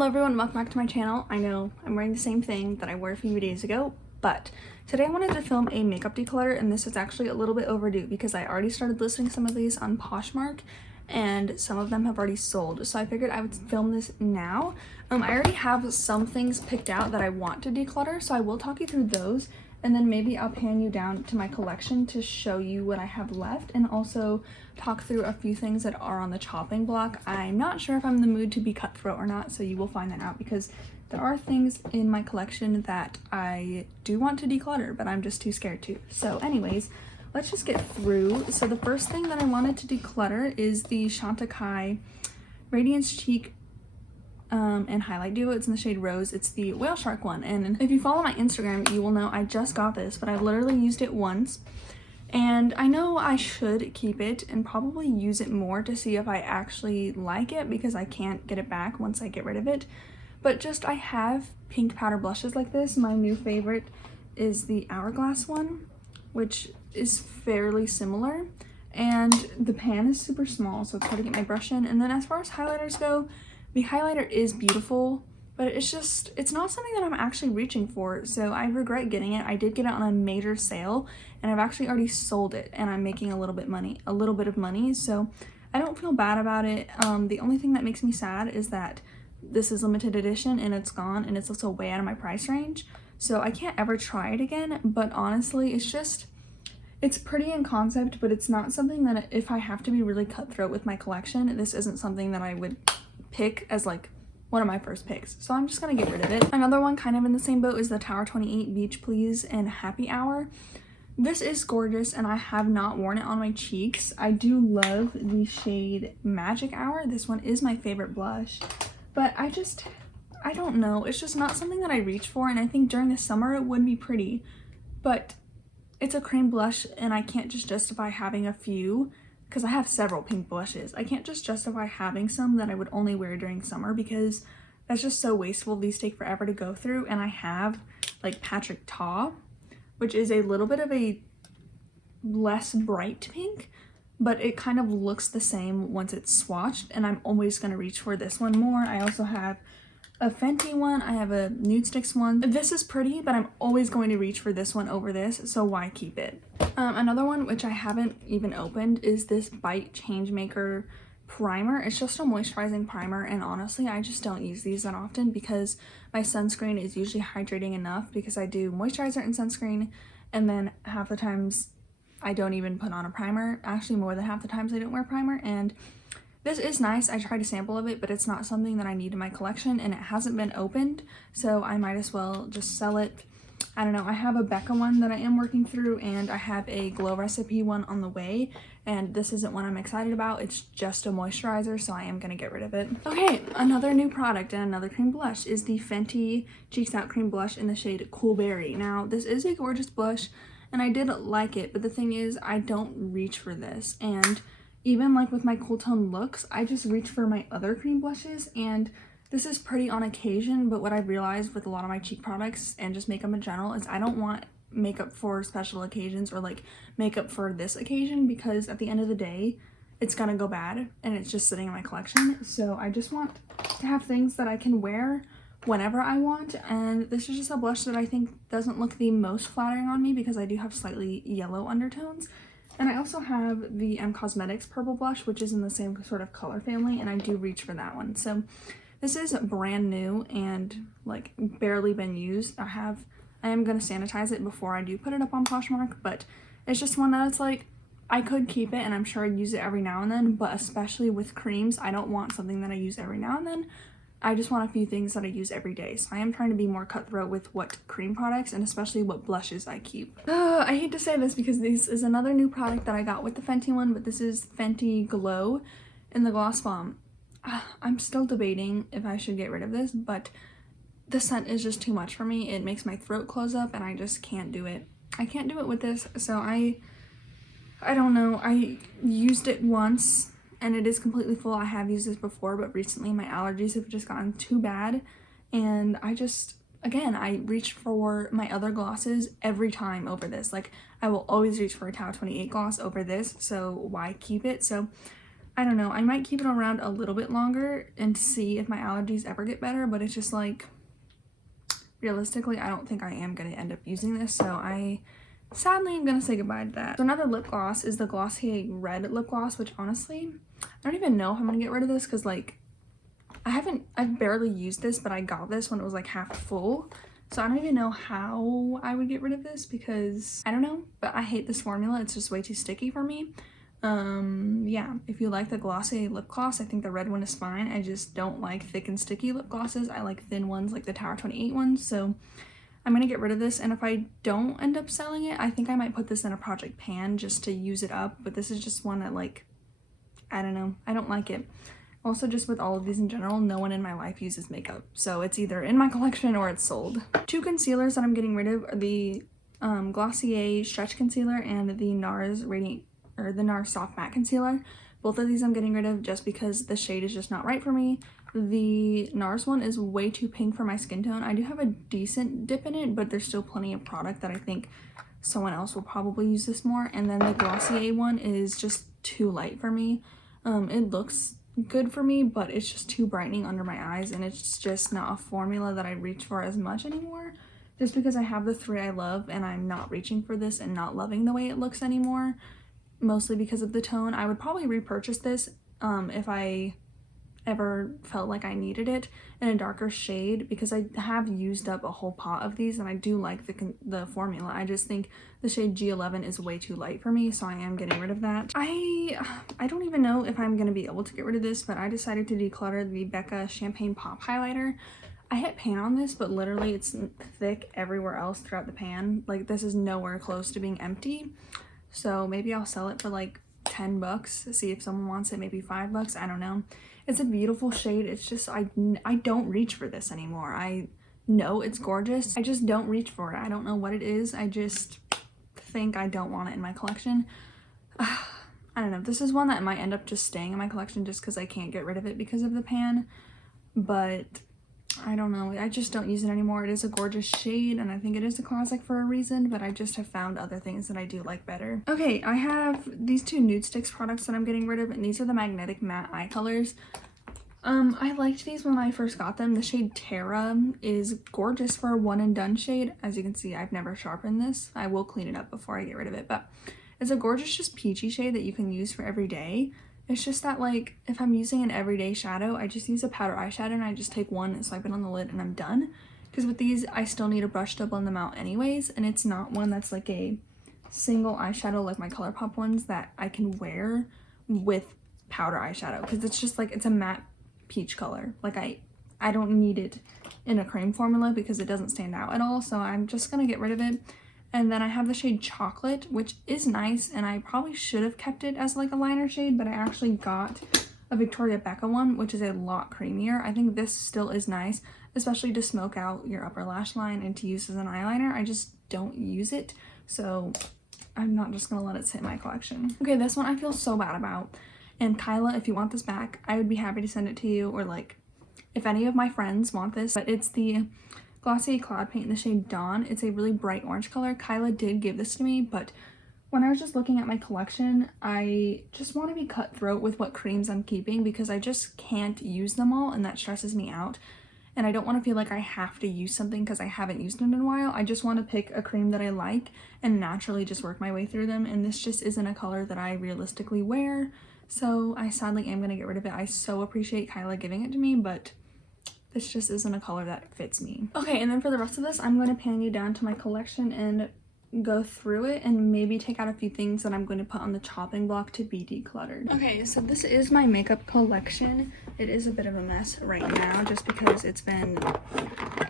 Hello everyone, welcome back to my channel. I know I'm wearing the same thing that I wore a few days ago, but today I wanted to film a makeup declutter, and this is actually a little bit overdue because I already started listing some of these on Poshmark and some of them have already sold, so I figured I would film this now. I already have some things picked out that I want to declutter, so I will talk you through those, and then maybe I'll pan you down to my collection to show you what I have left and also talk through a few things that are on the chopping block. I'm not sure if I'm in the mood to be cutthroat or not, so you will find that out because there are things in my collection that I do want to declutter, but I'm just too scared to. So anyways, let's just get through. So the first thing that I wanted to declutter is the Chantecaille Radiance Cheek and highlight duo. It's in the shade Rose. It's the whale shark one, and if you follow my Instagram you will know I just got this, but I've literally used it once and I know I should keep it and probably use it more to see if I actually like it, because I can't get it back once I get rid of it. But just, I have pink powder blushes like this. My new favorite is the Hourglass one, which is fairly similar, and the pan is super small so it's hard to get my brush in. And then as far as highlighters go, the highlighter is beautiful, but it's not something that I'm actually reaching for, so I regret getting it. I did get it on a major sale and I've actually already sold it and I'm making a little bit of money, so I don't feel bad about it. The only thing that makes me sad is that this is limited edition and it's gone, and it's also way out of my price range, so I can't ever try it again. But honestly, it's pretty in concept, but it's not something that, if I have to be really cutthroat with my collection, this isn't something that I would pick as like one of my first picks, so I'm just gonna get rid of it. Another one kind of in the same boat is the Tower 28 Beach Please and Happy Hour. This is gorgeous and I have not worn it on my cheeks. I do love the shade Magic Hour. This one is my favorite blush, but I don't know, it's just not something that I reach for, and I think during the summer it would be pretty, but it's a cream blush and I can't just justify having a few because I have several pink blushes. I can't just justify having some that I would only wear during summer because that's just so wasteful. These take forever to go through, and I have like Patrick Ta, which is a little bit of a less bright pink, but it kind of looks the same once it's swatched, and I'm always going to reach for this one more. I also have a Fenty one, I have a Nude Sticks one. This is pretty, but I'm always going to reach for this one over this, so why keep it? Another one, which I haven't even opened, is this Bite Changemaker primer. It's just a moisturizing primer, and honestly I just don't use these that often because my sunscreen is usually hydrating enough, because I do moisturizer and sunscreen, and then half the times I don't even put on a primer. Actually, more than half the times I don't wear primer, and this is nice. I tried a sample of it, but it's not something that I need in my collection, and it hasn't been opened, so I might as well just sell it. I don't know, I have a Becca one that I am working through, and I have a Glow Recipe one on the way, and this isn't one I'm excited about. It's just a moisturizer, so I am going to get rid of it. Okay, another new product and another cream blush is the Fenty Cheeks Out Cream Blush in the shade Cool Berry. Now, this is a gorgeous blush, and I did like it, but the thing is, I don't reach for this, and even like with my cool tone looks, I just reach for my other cream blushes, and this is pretty on occasion. But what I've realized with a lot of my cheek products and just makeup in general is I don't want makeup for special occasions or like makeup for this occasion, because at the end of the day it's gonna go bad and it's just sitting in my collection. So I just want to have things that I can wear whenever I want, and this is just a blush that I think doesn't look the most flattering on me because I do have slightly yellow undertones. And I also have the Cosmetics Purple Blush, which is in the same sort of color family, and I do reach for that one. So this is brand new and like barely been used. I am going to sanitize it before I do put it up on Poshmark, but it's just one that it's like, I could keep it and I'm sure I'd use it every now and then, but especially with creams, I don't want something that I use every now and then. I just want a few things that I use every day. So I am trying to be more cutthroat with what cream products and especially what blushes I keep. I hate to say this because this is another new product that I got with the Fenty one, but this is Fenty Glow in the Gloss Bomb. I'm still debating if I should get rid of this, but the scent is just too much for me. It makes my throat close up and I just can't do it. I can't do it with this, so I don't know. I used it once and it is completely full. I have used this before, but recently my allergies have just gotten too bad, and I reach for my other glosses every time over this. Like, I will always reach for a Tower 28 gloss over this, so why keep it? So I don't know, I might keep it around a little bit longer and see if my allergies ever get better, but it's just like, realistically, I don't think I am going to end up using this, so I sadly am going to say goodbye to that. So another lip gloss is the Glossier Red Lip Gloss, which honestly, I don't even know if I'm going to get rid of this because like, I've barely used this, but I got this when it was like half full. So I don't even know how I would get rid of this because I don't know, but I hate this formula. It's just way too sticky for me. Yeah, if you like the Glossier lip gloss, I think the red one is fine. I just don't like thick and sticky lip glosses. I like thin ones like the Tower 28 ones. So I'm gonna get rid of this, and if I don't end up selling it, I think I might put this in a project pan just to use it up. But this is just one that like, I don't know, I don't like it. Also, just with all of these in general, no one in my life uses makeup, so it's either in my collection or it's sold. Two concealers that I'm getting rid of are the Glossier Stretch Concealer and the NARS the NARS Soft Matte Concealer. Both of these I'm getting rid of just because the shade is just not right for me. The NARS one is way too pink for my skin tone. I do have a decent dip in it, but there's still plenty of product that I think someone else will probably use this more. And then the Glossier one is just too light for me. It looks good for me, but it's just too brightening under my eyes, and it's just not a formula that I reach for as much anymore, just because I have the three I love and I'm not reaching for this and not loving the way it looks anymore, mostly because of the tone. I would probably repurchase this if I ever felt like I needed it in a darker shade, because I have used up a whole pot of these and I do like the formula. I just think the shade G11 is way too light for me, so I am getting rid of that. I don't even know if I'm going to be able to get rid of this, but I decided to declutter the Becca Champagne Pop Highlighter. I hit pan on this, but literally it's thick everywhere else throughout the pan. Like, this is nowhere close to being empty, so maybe I'll sell it for like 10 bucks, see if someone wants it, maybe 5 bucks, I don't know. It's a beautiful shade. It's just I don't reach for this anymore. I know it's gorgeous, I just don't reach for it. I don't know what it is. I just think I don't want it in my collection. I don't know. This is one that might end up just staying in my collection just because I can't get rid of it because of the pan, but I don't know. I just don't use it anymore. It is a gorgeous shade and I think it is a classic for a reason, but I just have found other things that I do like better. Okay, I have these two Nude Sticks products that I'm getting rid of, and these are the Magnetic Matte Eye Colors. I liked these when I first got them. The shade Terra is gorgeous for a one and done shade. As you can see, I've never sharpened this. I will clean it up before I get rid of it, but it's a gorgeous, just peachy shade that you can use for every day. It's just that, like, if I'm using an everyday shadow, I just use a powder eyeshadow and I just take one and swipe it on the lid and I'm done. Because with these, I still need a brush to blend them out anyways, and it's not one that's like a single eyeshadow like my ColourPop ones that I can wear with powder eyeshadow, because it's just like, it's a matte peach color. Like, I don't need it in a cream formula because it doesn't stand out at all, so I'm just gonna get rid of it. And then I have the shade Chocolate, which is nice, and I probably should have kept it as like a liner shade, but I actually got a Victoria Becca one, which is a lot creamier. I think this still is nice, especially to smoke out your upper lash line and to use as an eyeliner. I just don't use it, so I'm not just gonna let it sit in my collection. Okay, this one I feel so bad about. And Kyla, if you want this back, I would be happy to send it to you, or like if any of my friends want this. But it's the Glossier Cloud Paint in the shade Dawn. It's a really bright orange color. Kyla did give this to me, but when I was just looking at my collection, I just want to be cutthroat with what creams I'm keeping because I just can't use them all, and that stresses me out. And I don't want to feel like I have to use something because I haven't used it in a while. I just want to pick a cream that I like and naturally just work my way through them, and this just isn't a color that I realistically wear. So I sadly am going to get rid of it. I so appreciate Kyla giving it to me, but this just isn't a color that fits me. Okay, and then for the rest of this, I'm going to pan you down to my collection and go through it and maybe take out a few things that I'm going to put on the chopping block to be decluttered. Okay, so this is my makeup collection. It is a bit of a mess right now just because it's been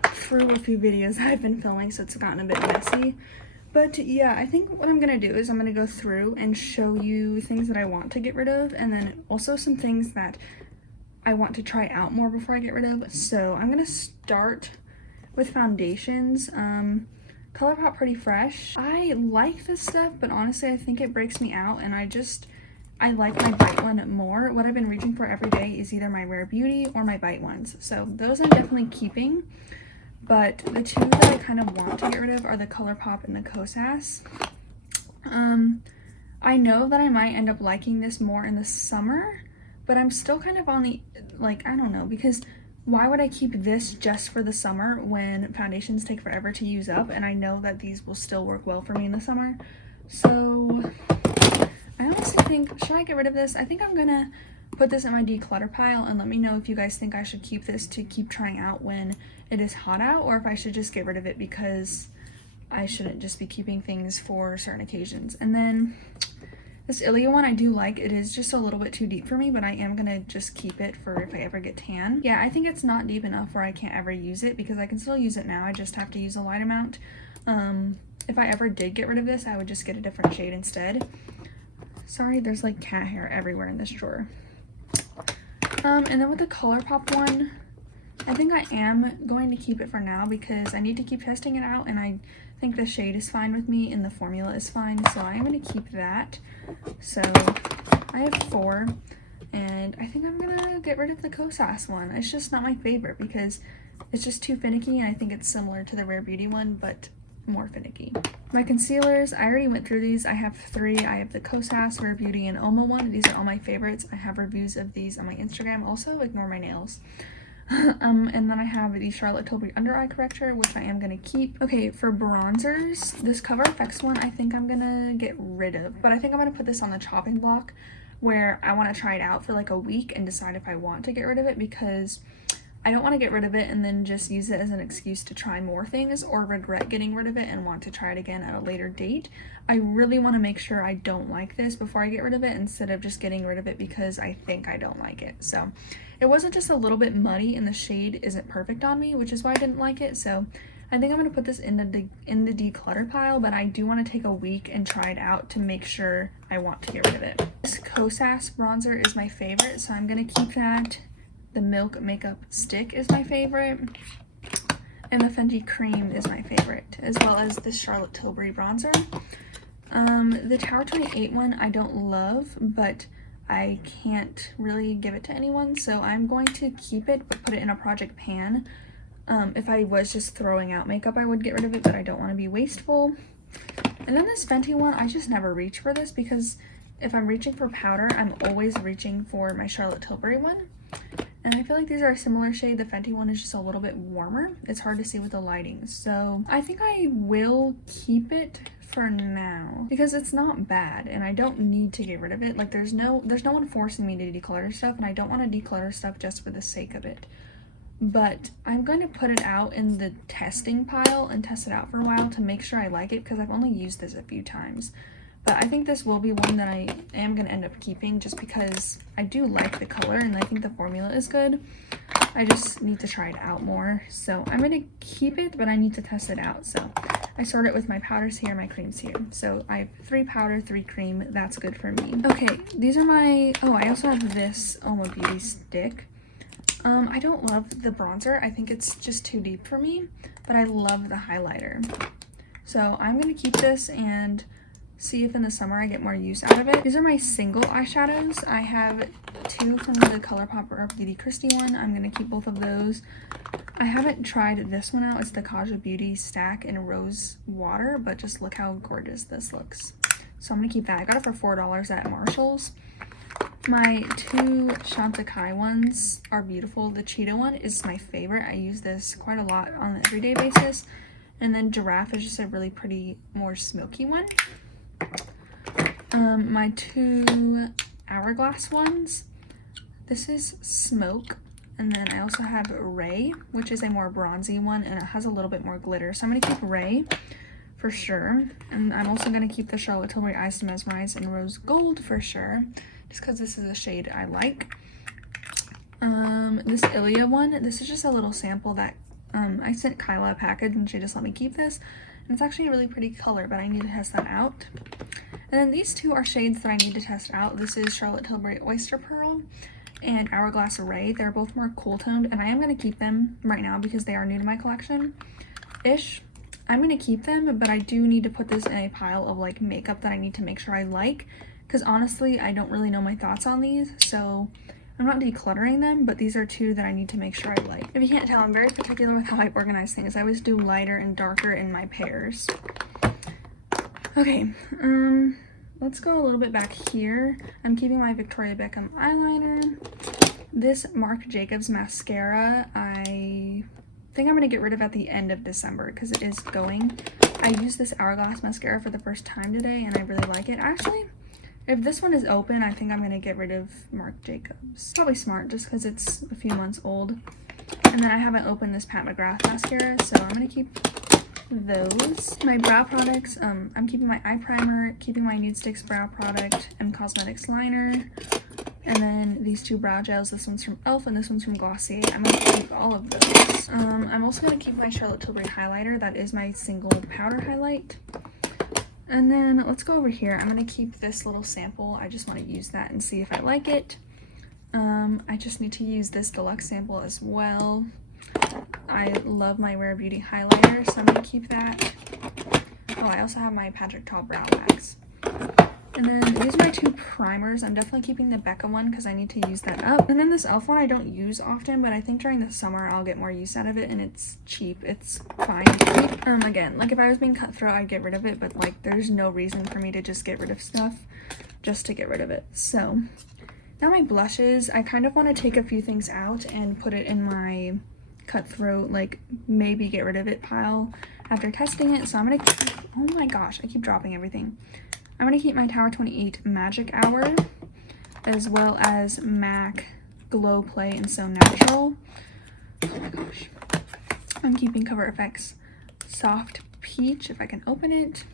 through a few videos that I've been filming, so it's gotten a bit messy. But yeah, I think what I'm going to do is I'm going to go through and show you things that I want to get rid of, and then also some things that I want to try out more before I get rid of. So I'm going to start with foundations. ColourPop Pretty Fresh. I like this stuff, but honestly I think it breaks me out, and I like my Bite one more. What I've been reaching for every day is either my Rare Beauty or my Bite ones. So those I'm definitely keeping. But the two that I kind of want to get rid of are the ColourPop and the Kosas. I know that I might end up liking this more in the summer, but I'm still kind of on the, like, I don't know, because why would I keep this just for the summer when foundations take forever to use up, and I know that these will still work well for me in the summer? So I honestly think, should I get rid of this? I think I'm gonna put this in my declutter pile, and let me know if you guys think I should keep this to keep trying out when it is hot out, or if I should just get rid of it because I shouldn't just be keeping things for certain occasions. And then this Ilia one I do like. It is just a little bit too deep for me, but I am gonna just keep it for if I ever get tan. Yeah, I think it's not deep enough where I can't ever use it, because I can still use it now. I just have to use a light amount. If I ever did get rid of this, I would just get a different shade instead. Sorry, there's like cat hair everywhere in this drawer. And then with the ColourPop one, I think I am going to keep it for now because I need to keep testing it out, and I think the shade is fine with me and the formula is fine, so I am going to keep that. So I have 4, and I think I'm going to get rid of the Kosas one. It's just not my favorite because it's just too finicky, and I think it's similar to the Rare Beauty one, but more finicky. My concealers, I already went through these. I have 3. I have the Kosas, Rare Beauty, and Oma one. These are all my favorites. I have reviews of these on my Instagram. Also, ignore my nails. And then I have the Charlotte Tilbury Under Eye Corrector, which I am going to keep. Okay, for bronzers, this Cover FX one I think I'm going to get rid of. But I think I'm going to put this on the chopping block where I want to try it out for like a week and decide if I want to get rid of it, because I don't want to get rid of it and then just use it as an excuse to try more things or regret getting rid of it and want to try it again at a later date. I really want to make sure I don't like this before I get rid of it, instead of just getting rid of it because I think I don't like it. So it wasn't just a little bit muddy and the shade isn't perfect on me, which is why I didn't like it. So I think I'm going to put this in the declutter pile, but I do want to take a week and try it out to make sure I want to get rid of it. This Kosas bronzer is my favorite, so I'm going to keep that. The Milk Makeup Stick is my favorite, and the Fenty Cream is my favorite, as well as this Charlotte Tilbury bronzer. The Tower 28 one I don't love, but I can't really give it to anyone, so I'm going to keep it but put it in a project pan. If I was just throwing out makeup, I would get rid of it, but I don't want to be wasteful. And then this Fenty one, I just never reach for this because if I'm reaching for powder, I'm always reaching for my Charlotte Tilbury one. And I feel like these are a similar shade. The Fenty one is just a little bit warmer. It's hard to see with the lighting. So I think I will keep it for now because it's not bad and I don't need to get rid of it. Like there's no one forcing me to declutter stuff, and I don't want to declutter stuff just for the sake of it. But I'm going to put it out in the testing pile and test it out for a while to make sure I like it, because I've only used this a few times. But I think this will be one that I am going to end up keeping just because I do like the color and I think the formula is good. I just need to try it out more. So I'm going to keep it, but I need to test it out. So I sort it with my powders here, my creams here. So I have 3 powder, 3 cream. That's good for me. Okay, these are my... Oh, I also have this Oma Beauty stick. I don't love the bronzer. I think it's just too deep for me, but I love the highlighter. So I'm going to keep this and see if in the summer I get more use out of it. These are my single eyeshadows. I have 2 from the ColourPop Rare Beauty Christy one. I'm going to keep both of those. I haven't tried this one out. It's the Kaja Beauty Stack in Rose Water, but just look how gorgeous this looks. So I'm going to keep that. I got it for $4 at Marshall's. My 2 Chantecaille ones are beautiful. The Cheetah one is my favorite. I use this quite a lot on an everyday basis. And then Giraffe is just a really pretty, more smoky one. My 2 Hourglass ones. This is Smoke. And then I also have Ray, which is a more bronzy one, and it has a little bit more glitter. So I'm going to keep Ray for sure. And I'm also going to keep the Charlotte Tilbury Eyes to Mesmerize in Rose Gold for sure, just because this is a shade I like. This Ilia one, this is just a little sample that I sent Kyla a package and she just let me keep this. And it's actually a really pretty color, but I need to test that out. And then these 2 are shades that I need to test out. This is Charlotte Tilbury Oyster Pearl and Hourglass Ray. They're both more cool toned, and I am going to keep them right now because they are new to my collection-ish. I'm going to keep them, but I do need to put this in a pile of like makeup that I need to make sure I like, because honestly I don't really know my thoughts on these, so I'm not decluttering them, but these are 2 that I need to make sure I like. If you can't tell, I'm very particular with how I organize things. I always do lighter and darker in my pairs. Okay, let's go a little bit back here. I'm keeping my Victoria Beckham eyeliner. This Marc Jacobs mascara, I think I'm going to get rid of at the end of December because it is going. I used this Hourglass Mascara for the first time today and I really like it. Actually, if this one is open, I think I'm going to get rid of Marc Jacobs. Probably smart just because it's a few months old. And then I haven't opened this Pat McGrath mascara, so I'm going to keep those. My brow products, I'm keeping my eye primer, keeping my Nude Sticks brow product and cosmetics liner. And then these two brow gels, this one's from e.l.f. and this one's from Glossier. I'm going to keep all of those. I'm also going to keep my Charlotte Tilbury highlighter. That is my single powder highlight. And then let's go over here. I'm going to keep this little sample. I just want to use that and see if I like it. I just need to use this deluxe sample as well. I love my Rare Beauty highlighter, so I'm going to keep that. Oh, I also have my Patrick Ta brow wax. And then these are my two primers. I'm definitely keeping the Becca one because I need to use that up. And then this e.l.f. one I don't use often, but I think during the summer I'll get more use out of it, and it's cheap. It's fine to keep. Again, like if I was being cutthroat, I'd get rid of it, but like there's no reason for me to just get rid of stuff just to get rid of it. So now my blushes, I kind of want to take a few things out and put it in my cutthroat, like maybe get rid of it pile after testing it. So I'm gonna keep, oh my gosh, I keep dropping everything. I'm going to keep my Tower 28 Magic Hour, as well as MAC Glow Play and So Natural. Oh my gosh. I'm keeping Cover FX Soft Peach, if I can open it.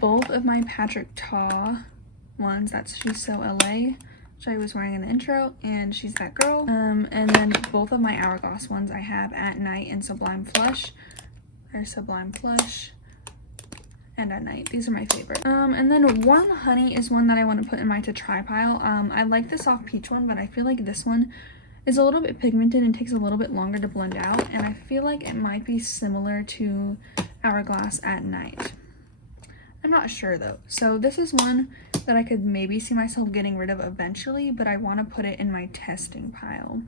Both of my Patrick Ta ones, that's She's So LA, which I was wearing in the intro, and She's That Girl. And then both of my Hourglass ones I have At Night and Sublime Flush. There's Sublime Flush. And At Night. These are my favorite. And then Warm Honey is one that I want to put in my to try pile. I like the soft peach one, but I feel like this one is a little bit pigmented and takes a little bit longer to blend out, and I feel like it might be similar to Hourglass At Night. I'm not sure though. So this is one that I could maybe see myself getting rid of eventually, but I want to put it in my testing pile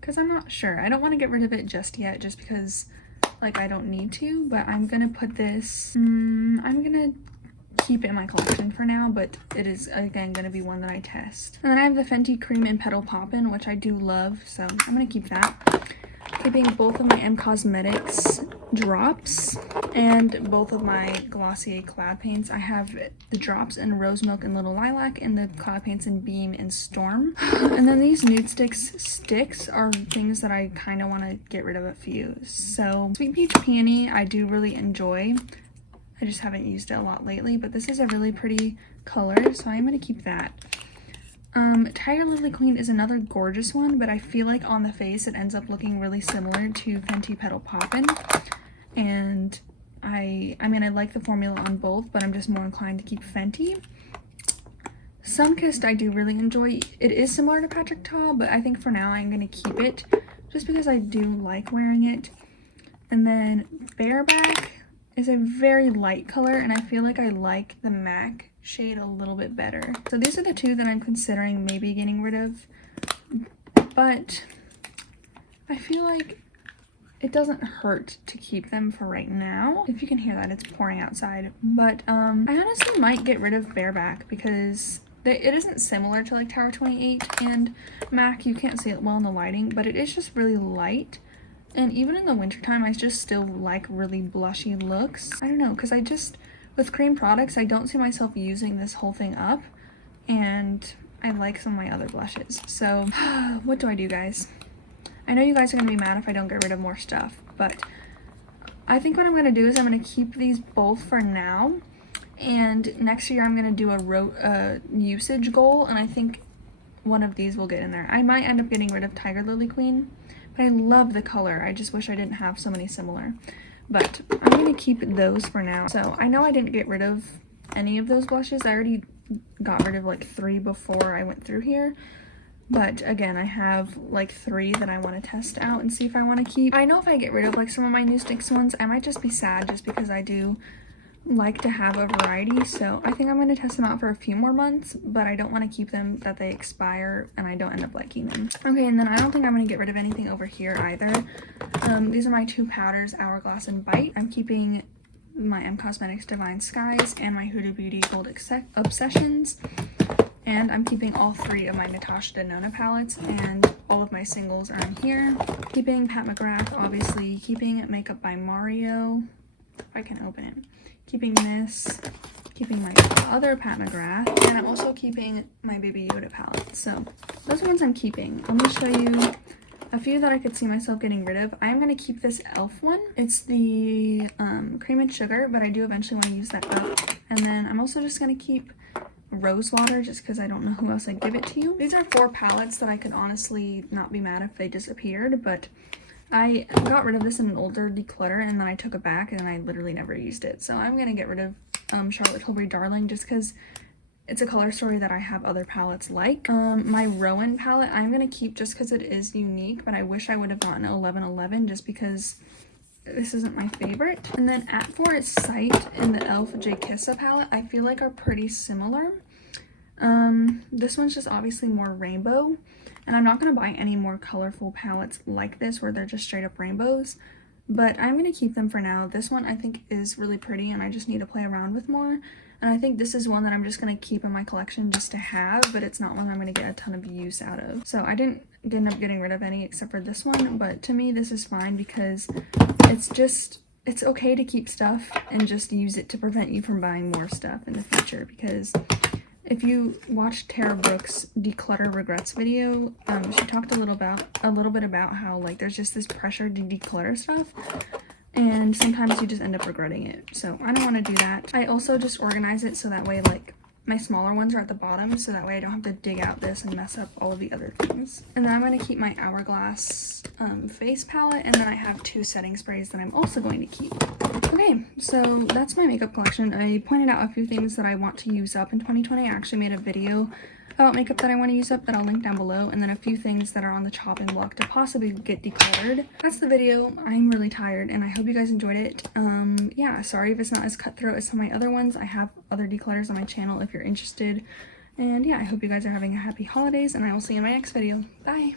because I'm not sure. I don't want to get rid of it just yet, just because like I don't need to, but I'm gonna put this, I'm gonna keep it in my collection for now, but it is again gonna be one that I test. And then I have the Fenty Cream and Petal Poppin', which I do love, so I'm gonna keep that. Keeping both of my M Cosmetics drops and both of my Glossier Cloud Paints. I have the drops in Rose Milk and Little Lilac and the Cloud Paints in Beam and Storm. And then these Nude sticks are things that I kind of want to get rid of a few. So Sweet Peach Peony I do really enjoy. I just haven't used it a lot lately, but this is a really pretty color, so I'm going to keep that. Tiger Lily Queen is another gorgeous one, but I feel like on the face it ends up looking really similar to Fenty Petal Poppin'. And I mean, I like the formula on both, but I'm just more inclined to keep Fenty. Sunkissed I do really enjoy. It is similar to Patrick Ta, but I think for now I'm going to keep it just because I do like wearing it. And then Bareback is a very light color, and I feel like I like the MAC shade a little bit better. So these are the two that I'm considering maybe getting rid of, but I feel like it doesn't hurt to keep them for right now. If you can hear that, it's pouring outside. But I honestly might get rid of Bareback because it isn't similar to like Tower 28 and MAC. You can't see it well in the lighting, but it is just really light. And even in the wintertime, I just still like really blushy looks. I don't know, because with cream products, I don't see myself using this whole thing up, and I like some of my other blushes. So what do I do, guys? I know you guys are going to be mad if I don't get rid of more stuff, but I think what I'm going to do is I'm going to keep these both for now, and next year I'm going to do a usage goal, and I think one of these will get in there. I might end up getting rid of Tiger Lily Queen, but I love the color. I just wish I didn't have so many similar. But I'm going to keep those for now. So I know I didn't get rid of any of those blushes. I already got rid of like 3 before I went through here. But again, I have like 3 that I want to test out and see if I want to keep. I know if I get rid of like some of my Nude Sticks ones, I might just be sad just because I do like to have a variety. So I think I'm going to test them out for a few more months, but I don't want to keep them that they expire and I don't end up liking them. Okay, and then I don't think I'm going to get rid of anything over here either. These are my 2 powders, Hourglass and Bite. I'm keeping my M Cosmetics Divine Skies and my Huda Beauty Gold Obsessions. And I'm keeping all 3 of my Natasha Denona palettes, and all of my singles are in here. Keeping Pat McGrath, obviously. Keeping Makeup by Mario, if I can open it. Keeping this. Keeping my other Pat McGrath, and I'm also keeping my Baby Yoda palette. So those are ones I'm keeping. Let me show you a few that I could see myself getting rid of. I'm going to keep this e.l.f. one. It's the cream and sugar, but I do eventually want to use that up. And then I'm also just going to keep Rose Water, just because I don't know who else I'd give it to you. These are 4 palettes that I could honestly not be mad if they disappeared, but I got rid of this in an older declutter, and then I took it back, and I literally never used it. So I'm going to get rid of Charlotte Tilbury Darling, just because it's a color story that I have other palettes like. My Rowan palette I'm going to keep just because it is unique, but I wish I would have gotten 1111 just because this isn't my favorite. And then At For Its Sight and the e.l.f. J Kissa palette I feel like are pretty similar. This one's just obviously more rainbow, and I'm not going to buy any more colorful palettes like this where they're just straight up rainbows, but I'm going to keep them for now. This one I think is really pretty, and I just need to play around with more. And I think this is one that I'm just going to keep in my collection just to have, but it's not one I'm going to get a ton of use out of. So I didn't end up getting rid of any except for this one, but to me this is fine because it's okay to keep stuff and just use it to prevent you from buying more stuff in the future. Because if you watched Tara Brooks' Declutter Regrets video, she talked a little bit about how like there's just this pressure to declutter stuff, and sometimes you just end up regretting it. So I don't want to do that. I also just organize it so that way like my smaller ones are at the bottom, so that way I don't have to dig out this and mess up all of the other things. And then I'm going to keep my Hourglass face palette, and then I have 2 setting sprays that I'm also going to keep. Okay, so that's my makeup collection. I pointed out a few things that I want to use up in 2020. I actually made a video about makeup that I want to use up that I'll link down below, and then a few things that are on the chopping block to possibly get decluttered. That's the video. I'm really tired, and I hope you guys enjoyed it. Yeah, sorry if it's not as cutthroat as some of my other ones. I have other declutters on my channel if you're interested. And yeah, I hope you guys are having a happy holidays, and I will see you in my next video. Bye!